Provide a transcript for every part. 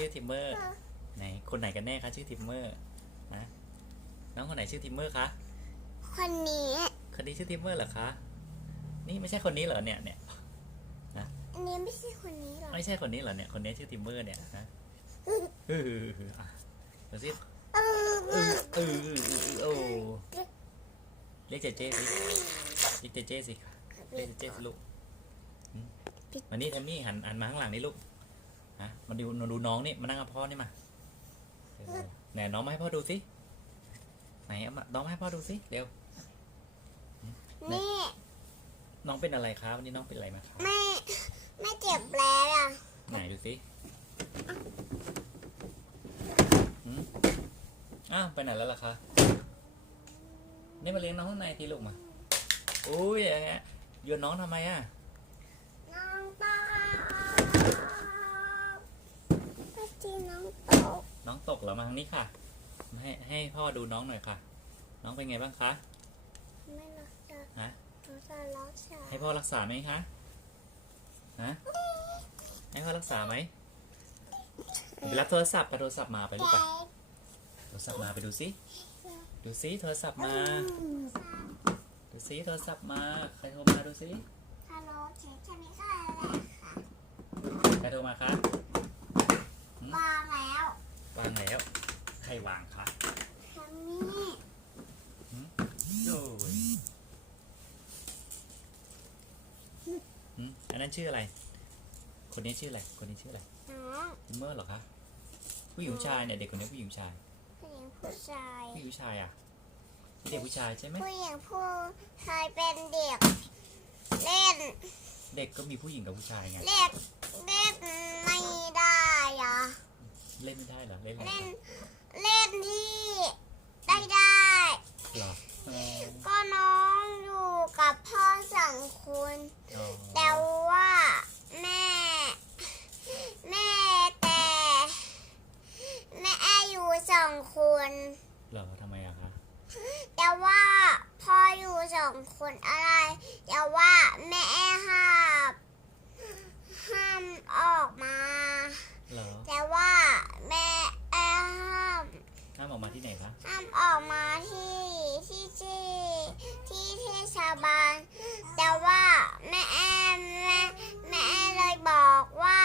ชื่อทิมเมอร์ไหนคนไหนกันแน่คะชื่อทิมเมอร์นะน้องคนไหนชื่อทิมเมอร์คะคนนี้คนนี้ชื่อทิมเมอร์เหรอคะนี่ไม่ใช่คนนี้เหรอเนี่ยเนี่ยอันนี้ไม่ใช่คนนี้หรอไม่ใช่คนนี้เหรอเนี่ยคนนี้ชื่อทิมเมอร์เนี่ยนะเอออะเดี๋ยวสิเออเออเออเออเออโอ้เรียกเจเจสิเรียกเจเจสิเรียกเจเจสิลูกหืมมานี่แอมมี่หันหันมาข้างหลังนี่ลูก ฮะมาดูมาดูน้องนี่มานั่งกับพ่อนี่มาเออไหนน้องมาให้พ่อดูสิไหนเอามาน้องมาให้พ่อดูสิเร็วนี่น้องเป็นอะไรครับวันนี้น้องเป็นอะไรมาครับไม่ไม่เจ็บแล้วอะไหนดูสิหืมอ้าวไปไหนแล้วล่ะคะนี่มาเลี้ยงน้องข้างในทีลูกมาอุ้ยอย่างเงี้ยโยนน้องทำไมอะ น้องตาไปจีน้องตก น้องตกเหรอมาทางนี้ค่ะ ให้ให้พ่อดูน้องหน่อยค่ะ น้องเป็นไงบ้างคะไม่รักษาฮะเราจะรักษาให้พ่อรักษาไหมคะฮะให้พ่อรักษาไหมไปรับโทรศัพท์ไปโทรศัพท์มาไปลูกไปโทรศัพท์มาไปดูซิดูซิโทรศัพท์มา ดูซิโทรศัพท์มาใครโทรมาดูซิฮัลโหลเช็คฉันนี่ค่ะอะไรค่ะใครโทรมาคะวางแล้ว วางแล้ว ใครวางคะทำนี่โอ้ยหืมอันนั้นชื่ออะไร คนนี้ชื่ออะไร คนนี้ชื่ออะไรน้องทิมเมอร์เหรอคะ ผู้หญิงผู้ชายเนี่ยเด็กคนนี้ผู้หญิงผู้ชาย ผู้หญิงผู้ชาย ผู้หญิงผู้ชายอะเด็กผู้ชายใช่ไหม ผู้หญิงผู้ชายเป็นเด็ก เล่น เด็กก็มีผู้หญิงกับผู้ชายไง เล่นเล่นไม่ได้อะ เล่นไม่ได้เหรอเล่นอะไรเล่นคะเล่นที่ได้ได้เหรออ๋อก็น้องอยู่กับพ่อสองคน อ๋อแต่ว่าแม่ แม่แต่ แม่อยู่สองคน เหรอทำไมอะคะแต่ว่าพ่ออยู่สองคนอะไรแต่ว่าแม่ห้ามห้ามออกมา เหรอ แต่ว่าแม่ห้าม ห้ามออกมาที่ไหนคะ ห้ามออกมาที่ที่ที่ที่เทศบาลแต่ว่าแม่แม่แม่เลยบอกว่า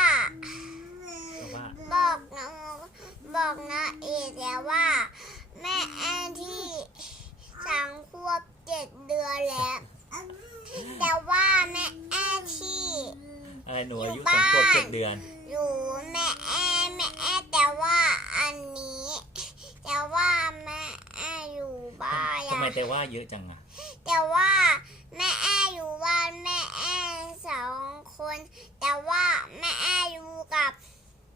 บอกว่า บอกน้องบอกนะเอกแล้วว่า แม่แอนที่สามขวบเจ็ดเดือนแล้ว แต่ว่าแม่แอนที่ อะไรหนูอาอยู่ยุบ้าสนองขวบเจ็ดเดือน อยู่แม่แอนแม่แอนแต่ว่าอันนี้ แต่ว่าแม่แอนอยู่บ้านทำไมอะแต่ว่าเยอะจังอะแต่ว่าแม่แอนอยู่บ้านแม่แอนสองคน แต่ว่าแม่แอนอยู่กับ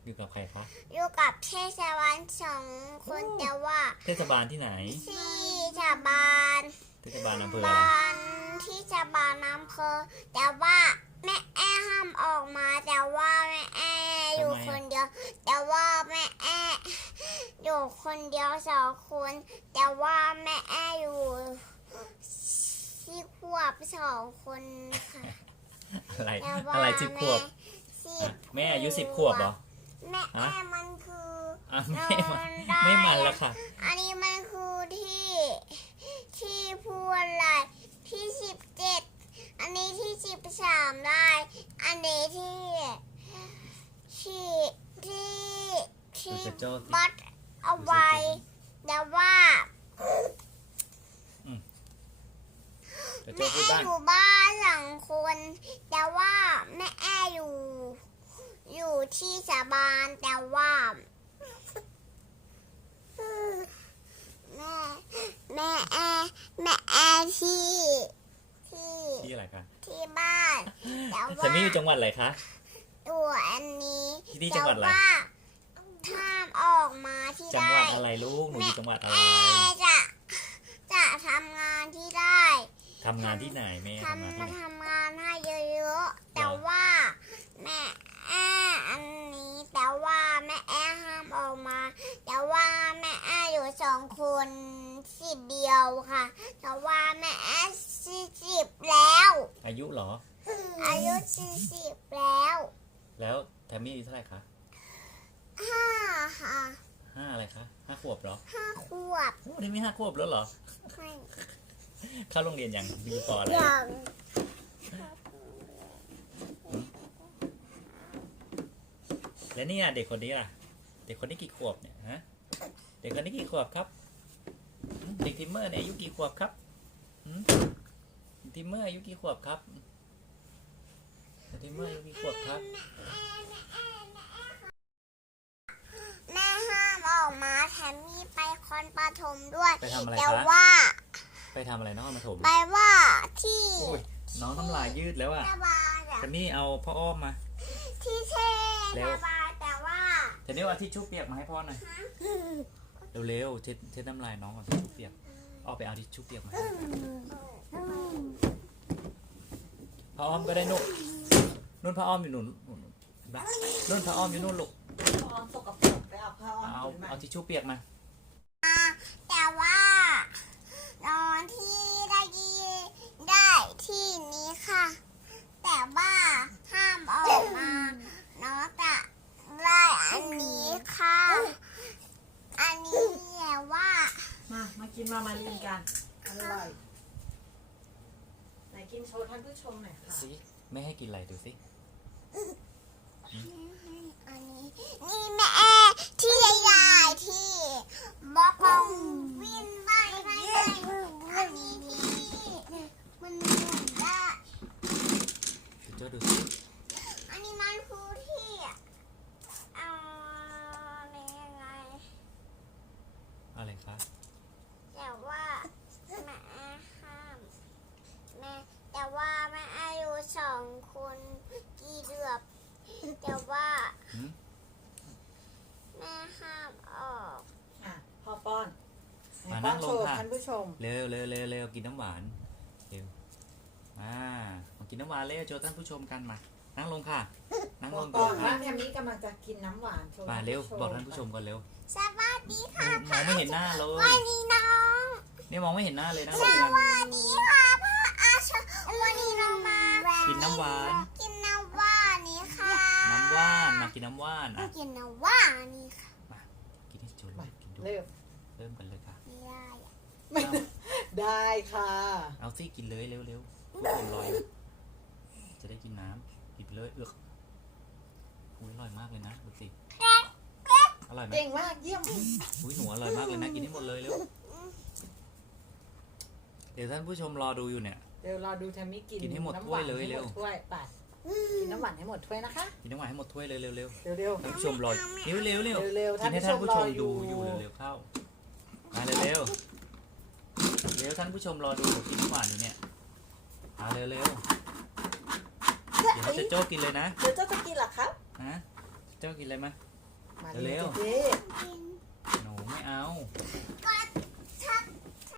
อยู่กับใครคะอยู่กับเทศบาลสองคนโอ้แต่ว่าเทศบาลที่ไหนที่ชาบานเทศบาลอำเภออะไรบ้านที่ชาบานอำเภอแต่ว่า แม่แอ้ห้ามออกมาแต่ว่าแม่แอ้อยู่คนเดียว แต่ว่าแม่แอ้อยู่คนเดียวสองคน แต่ว่าแม่แอ้อยู่ที่ขวบสองคนค่ะอะไรแต่ว่าอะไรสิบขวบ สิบแม่อายุสิบขวบเหรอ แม่แอ้มันคืออะนไม่อมันนได้ไม่มันแล้วค่ะ อันนี้มันคือที่ที่พูดอะไรที่สิบเจ็ด อันนี้ที่สิบสามได้อันนี้ที่ที่ที่ที่ดูจะโจ้สิบัดเอาไว้แต่ว่าเดี๋ยวแม่เจ้าพูดแอบ้างอยู่บ้านหลังคน แต่ว่าแม่แออยู่ อยู่ที่สาบานแต่ว่าแม่แม่แอแม่แอที่ ที่ที่อะไรคะที่บ้านแต่จะว่ามีอยู่จังหวัดอะไรคะ ตัวอันนี้ที่นี่จังหวัดอะไร แต่ว่าห้ามออกมาที่จังหได้วัดอะไรลูกหนูอยู่จังหวัดอะไรแอจะจะทำงานที่ได้ทำงานที่ไหนแม่ทำงานทำที่มาไหน ทำงานให้เยอะๆแต่ว่าแม่แอ้อันนี้แต่ว่าแม่แอ้ห้ามออกมา แต่ว่าแม่แอ้อยู่สองคนสิ บเดียวค่ะ แต่ว่าแม่แอ้สี่สิบแล้ว อายุเหรอ อายุสี่สิบแล้ว แล้วแทมมี่อายุเท่าไหร่คะห้าค่ะห้าอะไรคะห้าขวบเหรอห้าขวบโอ้นี่มีห้าขวบแล้วเหรอไม่เข้าโรงเรียนยังอยู่ปออะไรยังแล้วเนี่ยเด็กคนนี้ล่ะ เด็กคนนี้กี่ขวบเนี่ยฮะเด็กคนนี้กี่ขวบครับหืม เด็กทิมเมอร์เนี่ยอายุกี่ขวบครับหืมทิมเมอร์อายุกี่ขวบครับเด็กทิมเมอร์อายุกี่ขวบครับแม่ห้ามออกมาแถมมีไปคอนปฐมด้วยไปทำอะไรแต่คะว่า ไปทำอะไรน้องมาถมไปว่าที่โอ้ยน้องน้ำลายยืดแล้วอะระบายอะแทมมี่เอาพ่ออ้อมมา ที่เท่เร็วระบายแต่ว่าแทมมี่เอาทิชชู่เปียกมาให้พ่อหน่อย เร็วๆเช็ดเช็ดน้ำลายน้องก่อนทิชชู่เปียกเอาไปเอาทิชชู่เปียกมาให้พ่ออ้อมก็ได้นุ่นนุ่นพ่ออ้อมอยู่นุ่นนุ่นบ้านุ่นพ่ออ้อมอยู่นุ่นลูกพอออมสกปรกไปเอาผ้าอ้อมเอาคืนมาเอาทิชชู่เปียกมาแต่ว่านอนที่ได้ยีได้ที่นี้ค่ะ แต่ว่าห้ามออกมาน้องจะได้อันนี้ค่ะ อันนี้แต่ว่า มา มา กินมามาลินกัน อร่อย ไหนกินโชว์ท่านผู้ชมหน่อยค่ะ สิ ไม่ให้กินอะไรดูสิ อันนี้นี่แม่ที่ใหญ่ๆที่บอกลงวินไปไปไปอันนี้ที่มันหมุนได้ ดูเจ้าดูสิ อันนี้มันคือที่เอาอะไรยังไง อะไรคะ แต่ว่าแม่ห้ามแม่แต่ว่าแม่อายุสองคนกี่เดือบแต่ว่า หืม แม่ห้ามออก อะพ่อป้อนไห นมาป้นั่อนงลโชงว์ค่ะท่านผู้ชม เร็วเร็วเร็วเร็วกินน้ำหวานเร็วอ่ามากินน้ำหวานเร็วโชว์ท่านผู้ชมกันมา นั่งลงค่ะ นั่งลงก่ก่ออนนค่ะว่าแทมมี่กำลังจะกินน้ำหวานโชว์มาท่านเร็วผู้ชมบอกท่านผู้ชมก่อนเร็วสวัสดีค่ะมองไม่เห็นหน้าเลวัยนนี้น้องนี่มองไม่เห็นหน้าเลยนะสวัสดีค่ะพ่ออาชาวันนี้เรามากินน้ำหวานกินน้ำหวานนี่ค่ะน้ำว่านมากินน้ำว่านมาอะกินน้ำหวานนี่ค่ะกินให้โชว์มากินดูเร็วเริ่มกันเลยค่ะไม่ได้ อะไม่ได้ค่ะ เอาสิกินเลยเร็วเร็วทุกคนรออยู่จะได้กินน้ำกินไปเลยเอือกอุ้ยอร่อยมากเลยนะดูสิอร่อยไหมเก่งมากเยี่ยม อุ้ยหนูอร่อยมากเลยนะกินให้หมดเลยเร็วเดี๋ยวท่านผู้ชมรอดูอยู่เนี่ย เดี๋ยวรอดูแทมมี่กินกินให้หมดน้ำถ้วยเลยให้หมดเร็ว ถ้วยไปกินน้ำหวานให้หมดถ้วยนะคะ กินน้ำหวานให้หมดถ้วยเลยเร็วเร็วเร็วเร็วท่านผู้ชมรอเร็วเร็วเร็วเร็วๆกินให้ท่านผู้ชมท่านผู้ชมรออยู่ดูอยู่เร็วๆเข้ามาเร็วเร็วเร็ว ท่านผู้ชมรอดูกินน้ำหวานอยู่เนี่ยมาเร็วเร็วเดี๋ยวจะโจ้กินเลยนะเดี๋ยวเจ้าจะกินเหรอครับฮะโจ้กินเลยไหมมาเร็ว เจ๊กินหนูไม่เอาก็